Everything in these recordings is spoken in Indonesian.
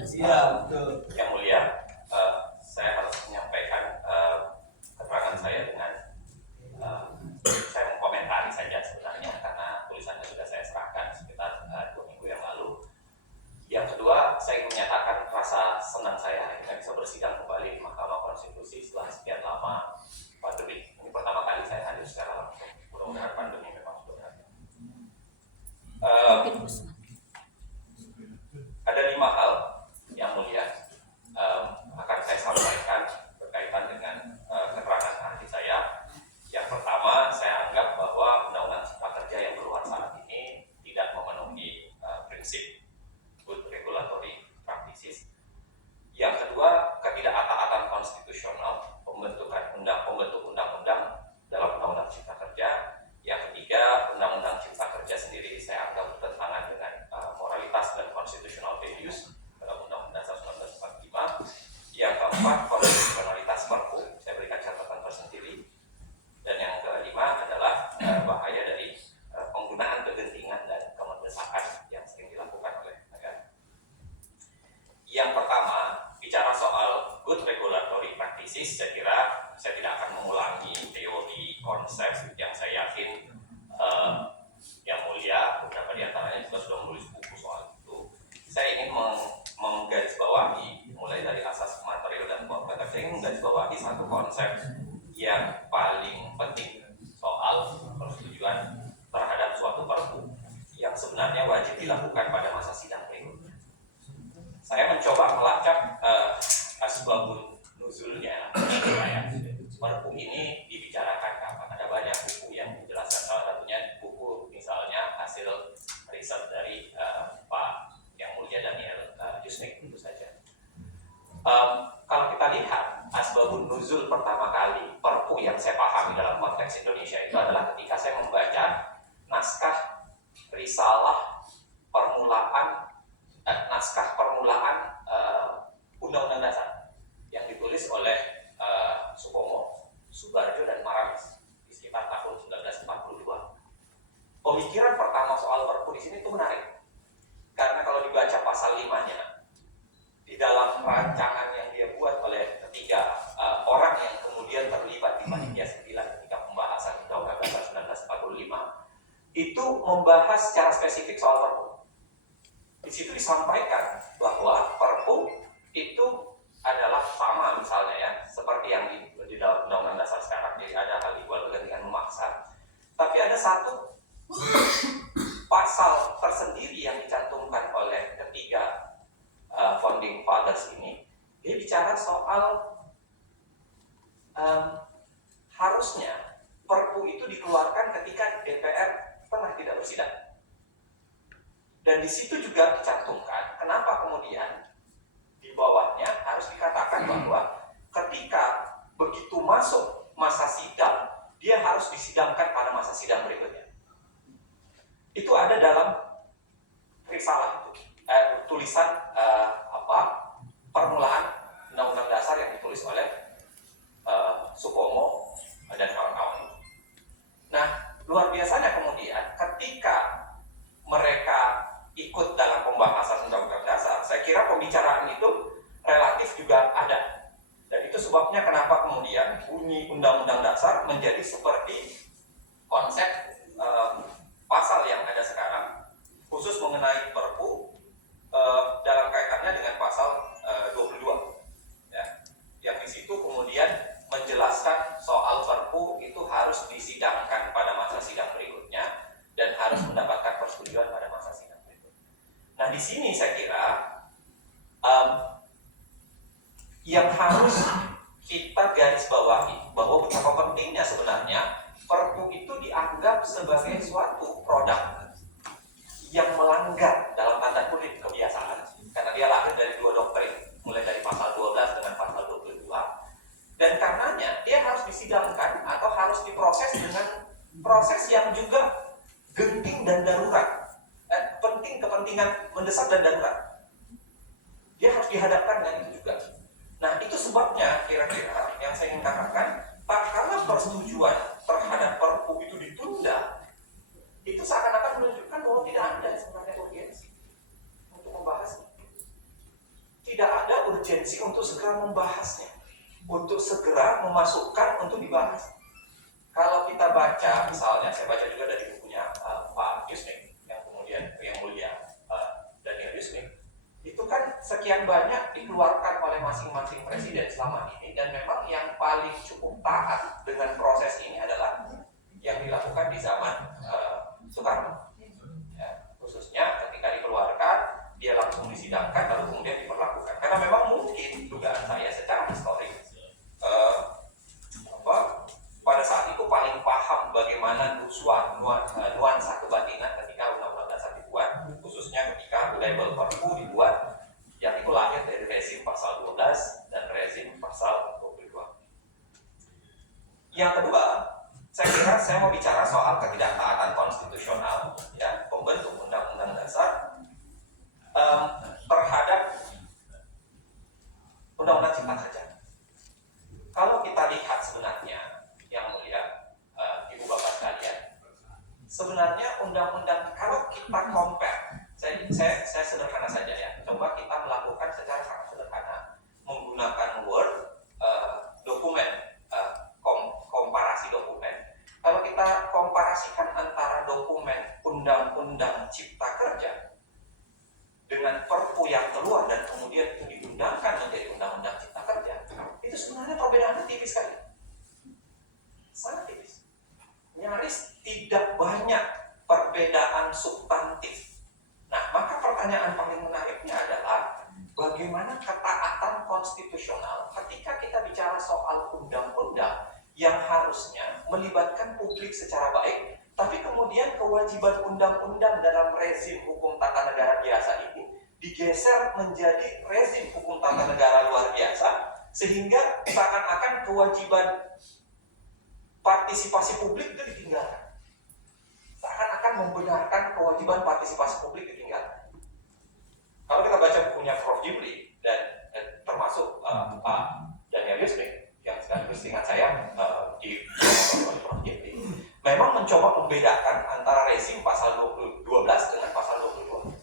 Iya, betul. Yang mulia, saya harus menyampaikan keterangan saya dengan saya mengkomentari saja sebenarnya karena tulisannya sudah saya serahkan sekitar 2 minggu yang lalu. Yang kedua, saya menyatakan rasa senang saya akhirnya bisa bersidang kembali di Mahkamah Konstitusi setelah sekian lama pandemi. Ini pertama kali saya hadir secara langsung. Mudah-mudahan pandemi memang sudah berakhir. Ada 5 hal yang mulia akan saya sampaikan berkaitan dengan keterangan ahli saya. Yang pertama, saya anggap bahwa Undang-Undang Cipta Kerja yang keluar saat ini tidak memenuhi prinsip good regulatory practices. Yang kedua, ketidaktaatan konstitusional pembentuk undang-undang dalam Undang-Undang Cipta Kerja. Yang ketiga, Undang-Undang Cipta Kerja sendiri saya anggap bertentangan dengan moralitas dan constitutional values dalam Undang-Undang Dasar 1945. Yang keempat, konstitusionalitas Perpu, saya berikan catatan tersendiri. Dan yang kelima adalah bahaya dari penggunaan kegentingan dan kemendesakan yang sering dilakukan oleh negara. Yang pertama, bicara soal good regulatory practices, saya kira saya tidak akan mengulangi teori konsep yang saya yakin yang mulia beberapa di antaranya juga sudah menulis buku soal itu. Saya ingin menggarisbawahi mulai dari asas material dan kualitas. Saya ingin menggarisbawahi satu konsep yang paling penting soal persetujuan terhadap suatu perpu yang sebenarnya wajib dilakukan pada masa sidang berikutnya. Saya mencoba melacak asbabun nuzulnya. Perpu ini dibicarakan kapan? Ada banyak buku yang menjelaskan, salah satunya buku misalnya hasil riset dari Pak Yang Mulia Daniel Yusmik tentu saja. Kalau kita lihat asbabun nuzul pertama kali perpu yang saya pahami dalam konteks Indonesia itu adalah ketika saya membaca naskah risalah naskah permulaan Undang-Undang Dasar yang ditulis oleh Supomo, Subarjo, dan Maramis di sekitar tahun 1942. Pemikiran pertama soal perpu di sini itu menarik karena kalau dibaca pasal 5-nya di dalam rancangan yang dia buat oleh ketiga orang yang kemudian terlibat di panitia 9 ketika pembahasan Undang-Undang Dasar 1945 itu membahas secara spesifik soal perpu. Di situ disampaikan bahwa perpu itu adalah sama misalnya ya seperti yang di dalam Undang-Undang Dasar sekarang, jadi ada hal ihwal kegentingan memaksa. Tapi ada satu pasal tersendiri yang dicantumkan oleh ketiga founding fathers ini. Dia bicara soal harusnya perpu itu dikeluarkan ketika DPR pernah tidak bersidang. Dan di situ juga dicantumkan kenapa kemudian di bawahnya harus dikatakan bahwa ketika begitu masuk masa sidang, dia harus disidangkan pada masa sidang berikutnya. Itu ada dalam risalah itu, tulisan permulaan Undang-Undang Dasar yang ditulis oleh Supomo dan kawan-kawan. Nah, luar biasanya kemudian ketika mereka ikut dalam pembahasan Undang-Undang Dasar, saya kira pembicaraan itu relatif juga ada. Dan itu sebabnya kenapa kemudian bunyi Undang-Undang Dasar menjadi seperti konsep pasal yang ada sekarang, khusus mengenai perpu dalam kaitannya dengan pasal 22. Ya, yang di situ kemudian menjelaskan soal perpu itu harus disidangkan pada masa sidang berikutnya dan harus mendapatkan persetujuan pada masa sidang berikutnya. Nah, di sini saya kira yang harus kita garis bawahi bahwa betapa pentingnya sebenarnya perpu itu dianggap sebagai suatu produk yang melanggar dalam tanda kutip kebiasaan karena dia lahir dari 2 doktrin, mulai dari pasal 12 dengan pasal 22, dan karenanya dia harus disidangkan atau harus diproses dengan proses yang juga genting dan darurat, kepentingan mendesak dan darurat. Dia harus dihadapkan dengan itu juga. Nah, itu sebabnya kira-kira yang saya ingin katakan, tatkala persetujuan terhadap perpu itu ditunda, itu seakan-akan menunjukkan bahwa tidak ada sebenarnya urgensi untuk membahasnya. urgensi untuk segera membahasnya, untuk segera memasukkan untuk dibahas. Kalau kita baca, misalnya saya baca juga dari bukunya Pak Yusmik, yang kemudian yang mulia Daniel Yusmik, itu kan sekian banyak dikeluarkan oleh masing-masing presiden selama ini, dan memang yang paling cukup taat dengan proses ini adalah yang dilakukan di zaman Soekarno. Ya, khususnya ketika dikeluarkan, dia langsung disidangkan, lalu kemudian diperlakukan. Karena memang mungkin dugaan saya secara historis, pada saat itu paling paham bagaimana nuansa kebatinan ketika Undang-Undang Dasar dibuat, khususnya ketika label Perpu dibuat, yang itu lahir dari rezim pasal 12 dan rezim pasal 22. Yang kedua, saya kira saya mau bicara soal ketidaktaatan konstitusional, ya, pembentuk Undang-Undang Dasar terhadap Undang-Undang Cipta Kerja. Kalau kita lihat sebenarnya, yang mulia Ibu Bapak sekalian, sebenarnya undang-undang, kalau kita compare, saya sederhana saja ya, coba kita melakukan secara sangat sederhana menggunakan Word dokumen, komparasi dokumen. Kalau kita komparasikan antara dokumen Undang-Undang Cipta Kerja dengan Perpu yang keluar dan kemudian itu diundangkan menjadi Undang-Undang Cipta Kerja, itu sebenarnya perbedaannya tipis sekali, sangat tipis, nyaris tidak banyak perbedaan substantif. Nah, maka pertanyaan paling menariknya adalah bagaimana ketaatan konstitusional ketika kita bicara soal undang-undang yang harusnya melibatkan publik secara baik, tapi kemudian kewajiban undang-undang dalam rezim hukum tata negara biasa ini digeser menjadi rezim hukum tata negara luar biasa, sehingga seakan-akan kewajiban partisipasi publik itu ditinggalkan. Seakan-akan membenarkan kewajiban partisipasi publik ditinggalkan. Kalau kita baca bukunya Prof. Jibli dan termasuk Pak Daniel Yusmik, yang sekaligus ingat saya di Prof. Jibli, memang mencoba membedakan antara rezim pasal 12 dengan pasal 22.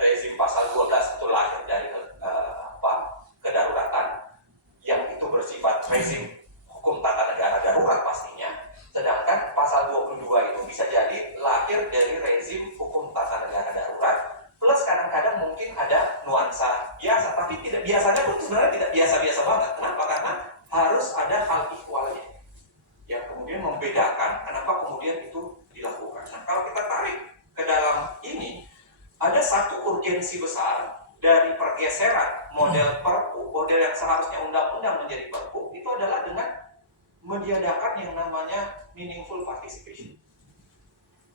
Rezim pasal 12 itu lahir dari kedaruratan, yang itu bersifat rezim hukum tata negara darurat pastinya, sedangkan pasal 22 itu bisa jadi lahir dari rezim hukum tata negara darurat, plus kadang-kadang mungkin ada nuansa biasa, tapi tidak biasanya pun sebenarnya tidak biasa-biasa banget. Kenapa? Karena harus ada hal ihwalnya yang kemudian membedakan kenapa kemudian itu dilakukan. Nah, kalau kita tarik ke dalam ini, ada satu urgensi besar dari pergeseran model Perpu, model yang seharusnya undang-undang menjadi Perpu, itu adalah dengan meniadakan yang namanya meaningful participation.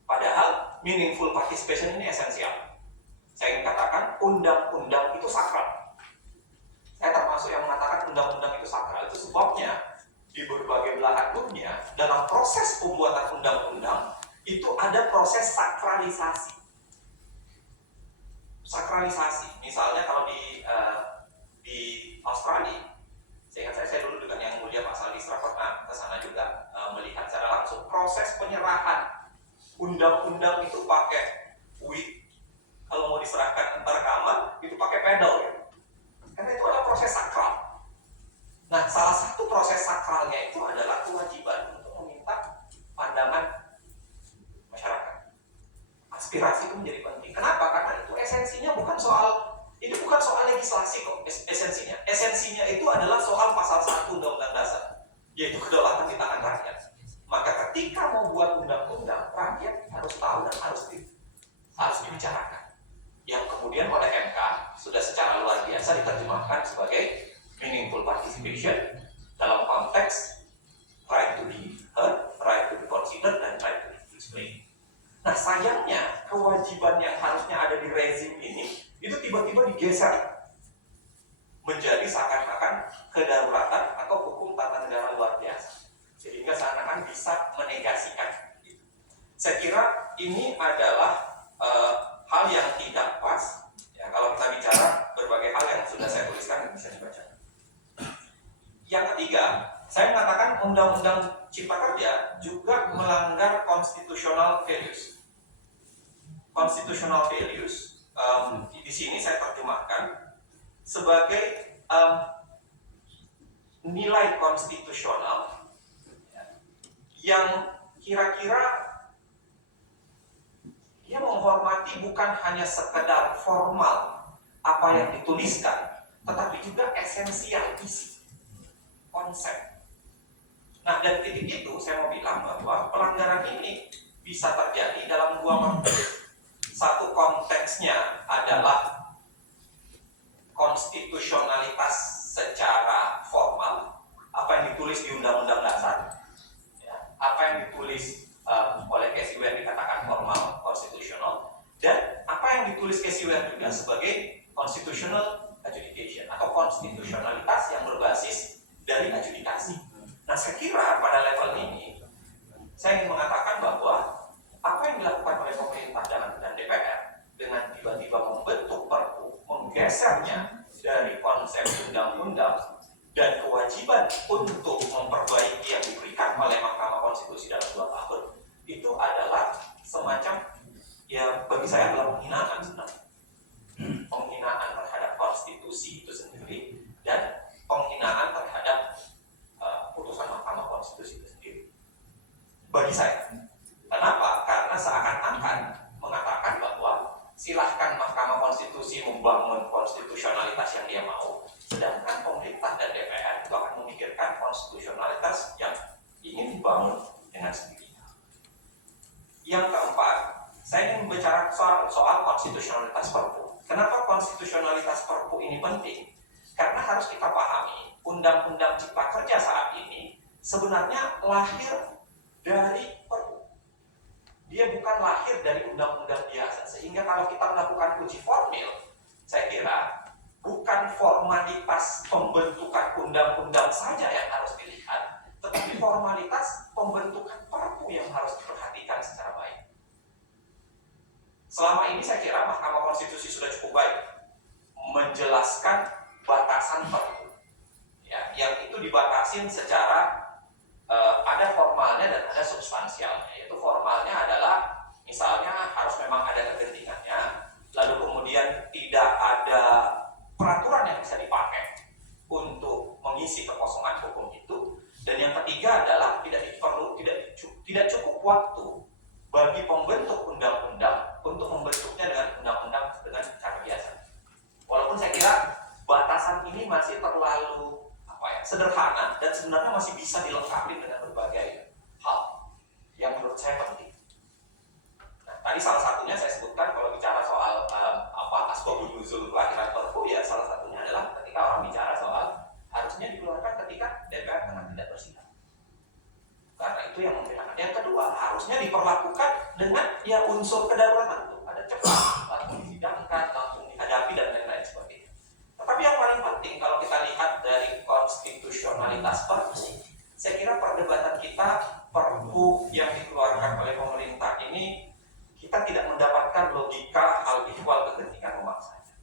Padahal meaningful participation ini esensial. Saya ingin katakan undang-undang itu sakral. Saya termasuk yang mengatakan undang-undang itu sakral. Itu sebabnya di berbagai belahan dunia dalam proses pembuatan undang-undang itu ada proses sakralisasi. Sakralisasi, misalnya kalau di Australia, saya dulu dengan yang mulia Pak Salistra pernah ke sana juga melihat secara langsung proses penyerahan undang-undang itu pakai wig. Kalau mau diserahkan antar kamar itu pakai pedal ya. Karena itu adalah proses sakral. Nah, salah satu proses sakralnya itu adalah kewajiban untuk meminta pandangan masyarakat. Aspirasi itu menjadi penting. Kenapa? Karena itu esensinya bukan soal legislasi kok. Esensinya itu adalah soal pasal 1 Undang-Undang Dasar, yaitu kedaulatan di tangan rakyat. Maka ketika mau buat undang-undang, rakyat harus tahu dan harus dibicarakan. Yang kemudian oleh MK sudah secara luar biasa diterjemahkan sebagai meaningful participation dalam konteks right to be heard, right to be considered, dan right to be explained. Nah, sayangnya kewajiban yang harusnya ada di rezim ini itu tiba-tiba digeser menjadi seakan-akan kedaruratan atau hukum tata negara luar biasa, sehingga seakan-akan bisa menegasikan. Saya kira ini adalah hal yang tidak pas. Ya, kalau kita bicara berbagai hal yang sudah saya tuliskan bisa dibaca. Yang ketiga, saya mengatakan Undang-Undang Cipta Kerja juga melanggar constitutional values. Constitutional values di sini saya terjemahkan sebagai nilai konstitusional yang kira-kira dia menghormati bukan hanya sekedar formal apa yang dituliskan, tetapi juga esensial isi, konsep. Nah, dari titik itu saya mau bilang bahwa pelanggaran ini bisa terjadi dalam dua konteks. Satu konteksnya adalah konstitusionalitas secara formal, apa yang ditulis di Undang-Undang Dasar, ya, apa yang ditulis oleh Casey Ware dikatakan formal, konstitusional, dan apa yang ditulis Casey Ware juga sebagai constitutional adjudication atau konstitusionalitas yang berbasis dari adjudikasi. Nah, saya kira pada level ini saya ingin mengatakan bahwa apa yang dilakukan oleh pemerintah dan DPR dengan tiba-tiba membentuk Perpu, menggesernya dari konsep undang-undang dan kewajiban untuk memperbaiki yang diberikan oleh Mahkamah Konstitusi dalam 2 tahun, itu adalah semacam, ya bagi saya adalah penghinaan sebenarnya. Penghinaan terhadap konstitusi itu sendiri dan penghinaan terhadap putusan Mahkamah Konstitusi itu sendiri. Bagi saya, kenapa? Karena seakan-akan mengatakan bahwa silahkan Mahkamah Konstitusi membangun konstitusionalitas yang dia mau, sedangkan pemerintah dan DPR itu akan memikirkan konstitusionalitas yang ingin dibangun dengan sendirinya. Yang keempat, saya ingin bicara soal konstitusionalitas Perpu. Kenapa konstitusionalitas Perpu ini penting? Karena harus kita pahami, Undang-Undang Cipta Kerja saat ini sebenarnya lahir dari Perpu. Dia bukan lahir dari undang-undang biasa. Sehingga kalau kita melakukan uji formil, saya kira bukan formalitas pembentukan undang-undang saja yang harus dilihat, tetapi formalitas pembentukan Perpu yang harus diperhatikan secara baik. Selama ini saya kira Mahkamah Konstitusi sudah cukup baik menjelaskan batasan Perpu, ya, yang itu dibatasin secara ada formalnya dan ada substansialnya. Yaitu formalnya adalah misalnya harus memang ada kegentingannya, lalu kemudian tidak ada peraturan yang bisa dipakai untuk mengisi kekosongan hukum itu, dan yang ketiga adalah tidak cukup waktu bagi pembentuk undang-undang untuk membentuknya dengan undang-undang dengan cara biasa. Walaupun saya kira batasan ini masih terlalu sederhana dan sebenarnya masih bisa dilengkapi dengan berbagai hal yang menurut saya penting. Nah, tadi salah satunya saya sebutkan kalau bicara soal asbabun nuzul kelahiran Perpu, ya salah satunya adalah ketika orang bicara soal harusnya dikeluarkan ketika DPR tengah tidak bersidang. Karena itu yang membedakan. Yang kedua, harusnya diperlakukan dengan ya unsur kedaruratan itu. Ada cepat, langsung disidangkan, langsung dihadapi dan lain-lain seperti itu. Tetapi yang paling penting kalau kita lihat dari konstitusionalitas Perpu, saya kira perdebatan kita Perpu yang dikeluarkan oleh pemerintah ini, kita tidak mendapatkan logika hal ihwal kegentingan memaksanya.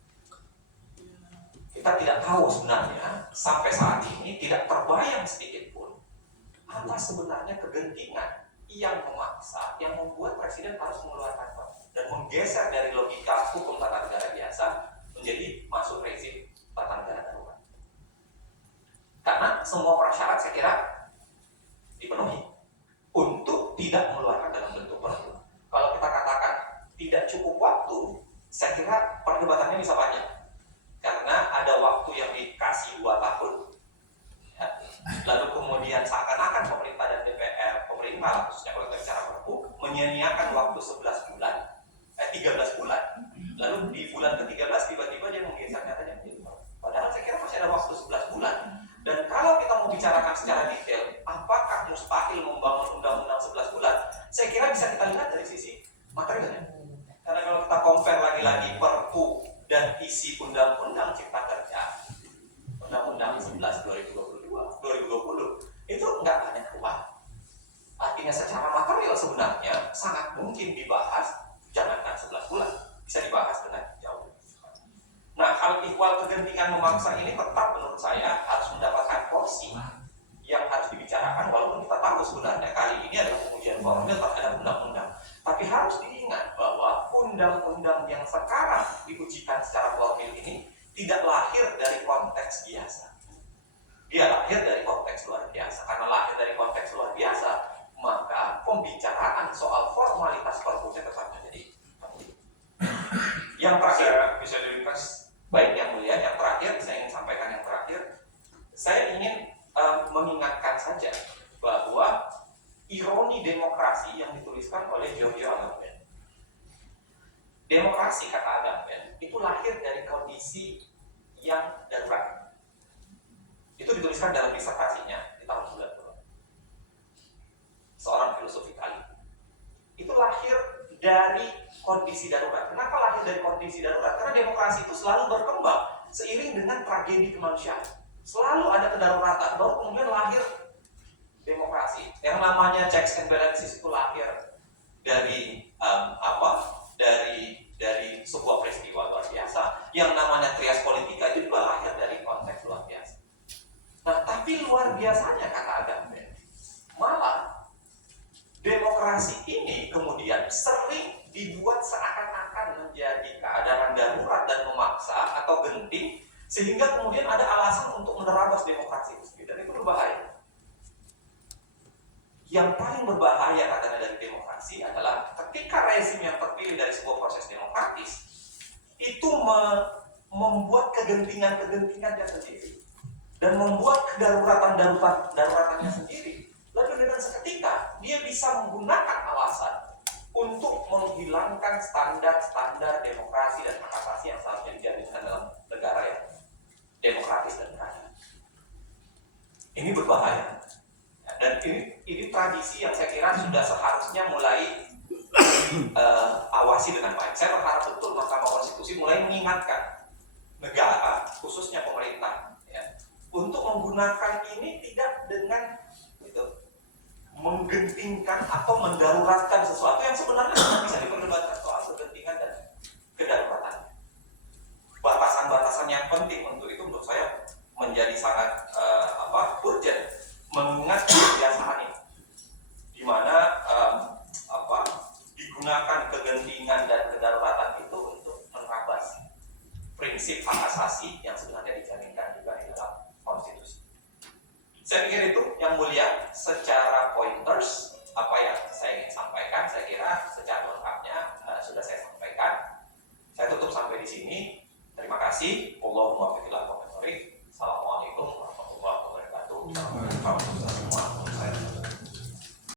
Kita tidak tahu sebenarnya sampai saat ini tidak terbayang sedikit pun apa sebenarnya kegentingan yang memaksa, yang membuat presiden harus mengeluarkan Perpu dan menggeser dari logika hukum tata negara biasa menjadi masuk rezim tata negara darurat. Karena semua prasyarat saya kira dipenuhi untuk tidak mengeluarkan dalam bentuk Perpu. Kalau kita katakan tidak cukup waktu, saya kira perdebatannya bisa panjang. Karena ada waktu yang dikasih 2 tahun, ya. Lalu kemudian seakan-akan pemerintah dan DPR, pemerintah khususnya kalau kita bicara Perpu, menyia-nyiakan waktu 13 bulan, 13 bulan. Lalu di bulan ke-13 tiba-tiba dia menggeser katanya. Padahal saya kira masih ada waktu 11 bulan. Dan kalau kita mau bicarakan secara detail, apakah mustahil membangun undang-undang 11 bulan? Saya kira bisa kita lihat dari sisi materialnya. Karena kalau kita compare lagi-lagi Perpu dan isi Undang-Undang Cipta Kerja, Undang-Undang 11 2020, itu nggak banyak perubahan. Artinya secara material sebenarnya sangat mungkin dibahas, jangankan 11 bulan, bisa dibahas dengan jauh. Nah, hal ihwal kegentingan memaksa ini tetap menurut saya harus mendapatkan porsi yang harus dibicarakan, walaupun kita tahu sebenarnya kali ini adalah pengujian formil terhadap undang-undang. Tapi harus diingat bahwa undang-undang yang sekarang diujikan secara formil ini tidak lahir dari konteks biasa. Dia lahir dari konteks luar biasa. Karena lahir dari konteks luar biasa, maka pembicaraan soal formalitas perpunya tetap menjadi penting. Yang terakhir, Bisa diringkas. baik yang mulia, yang terakhir saya ingin sampaikan yang terakhir. Saya ingin mengingatkan saja bahwa ironi demokrasi yang dituliskan oleh Giorgio Agamben. Demokrasi, kata Agamben, itu lahir dari kondisi yang darurat. Itu dituliskan dalam disertasinya di tahun 90. Seorang filosof Italia. Itu lahir dari kondisi darurat. Kenapa lahir dari kondisi darurat? Karena demokrasi itu selalu berkembang seiring dengan tragedi kemanusiaan. Selalu ada kedaruratan, baru kemudian lahir demokrasi. Yang namanya checks and balances itu lahir dari dari sebuah peristiwa luar biasa. Yang namanya trias politika itu juga lahir dari konteks luar biasa. Nah, tapi luar biasanya, kata Agamben, malah demokrasi ini kemudian sering dibuat seakan-akan menjadi keadaan darurat dan memaksa atau genting, sehingga kemudian ada alasan untuk menerabas demokrasi itu sendiri, dan itu berbahaya. Yang paling berbahaya katanya dari demokrasi adalah ketika rezim yang terpilih dari sebuah proses demokratis itu membuat kegentingan-kegentingannya sendiri dan membuat kedaruratan-daruratannya sendiri. Lalu dengan seketika dia bisa menggunakan alasan untuk menghilangkan standar-standar demokrasi dan hak asasi yang seharusnya dijaminkan dalam negara yang demokratis dan beradil. Ini berbahaya. Dan ini tradisi yang saya kira sudah seharusnya mulai awasi dengan baik. Saya berharap betul Mahkamah Konstitusi mulai mengingatkan negara, khususnya pemerintah, ya, untuk menggunakan ini tidak dengan menggentingkan atau mendaruratkan sesuatu yang sebenarnya bisa diperdebatkan soal kegentingan dan kedaruratan. Batasan-batasan yang penting untuk itu menurut saya menjadi sangat urgent, mengingat kebiasaan ini, di mana digunakan kegentingan dan kedaruratan itu untuk menerabas prinsip hak asasi yang sebenarnya dijaminkan juga di dalam konstitusi. Saya pikir itu yang mulia secara pointers apa yang saya ingin sampaikan. Saya kira